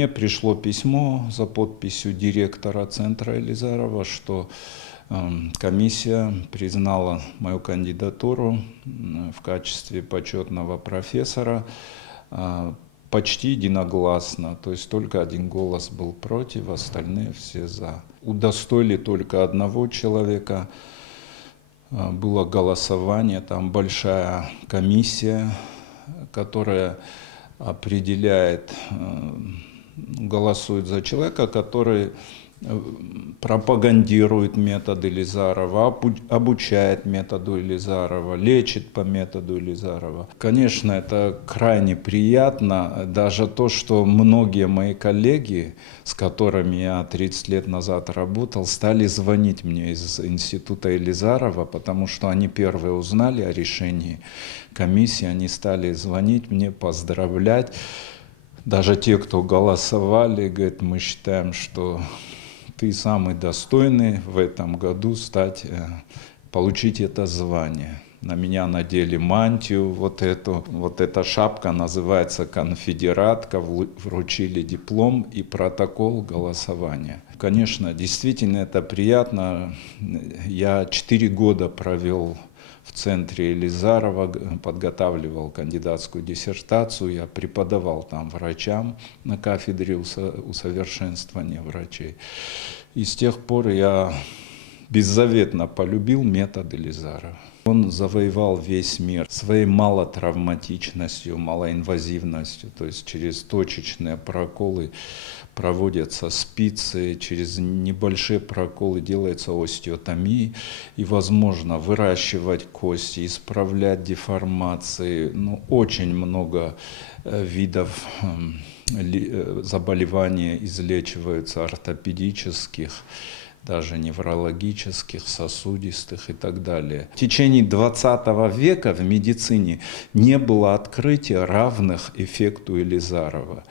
Мне пришло письмо за подписью директора центра Елизарова, что комиссия признала мою кандидатуру в качестве почетного профессора почти единогласно, то есть только один голос был против, остальные все за. Удостоили только одного человека, было голосование, там большая комиссия, которая определяет, голосует за человека, который пропагандирует метод Елизарова, обучает методу Елизарова, лечит по методу Елизарова. Конечно, это крайне приятно, даже то, что многие мои коллеги, с которыми я 30 лет назад работал, стали звонить мне из института Елизарова, потому что они первые узнали о решении комиссии, они стали звонить мне, поздравлять. Даже те, кто голосовали, говорят, мы считаем, что ты самый достойный в этом году получить это звание. На меня надели мантию, вот эта шапка называется конфедератка, вручили диплом и протокол голосования. Конечно, действительно это приятно. Я 4 года провел в центре Елизарова, подготавливал кандидатскую диссертацию, я преподавал там врачам на кафедре усовершенствования врачей. И с тех пор я беззаветно полюбил метод Елизарова. Он завоевал весь мир своей малотравматичностью, малоинвазивностью, то есть через точечные проколы проводятся спицы, через небольшие проколы делается остеотомия, и возможно выращивать кости, исправлять деформации. Очень много видов заболеваний излечиваются ортопедических, даже неврологических, сосудистых и так далее. В течение 20 века в медицине не было открытия, равных эффекту Елизарова.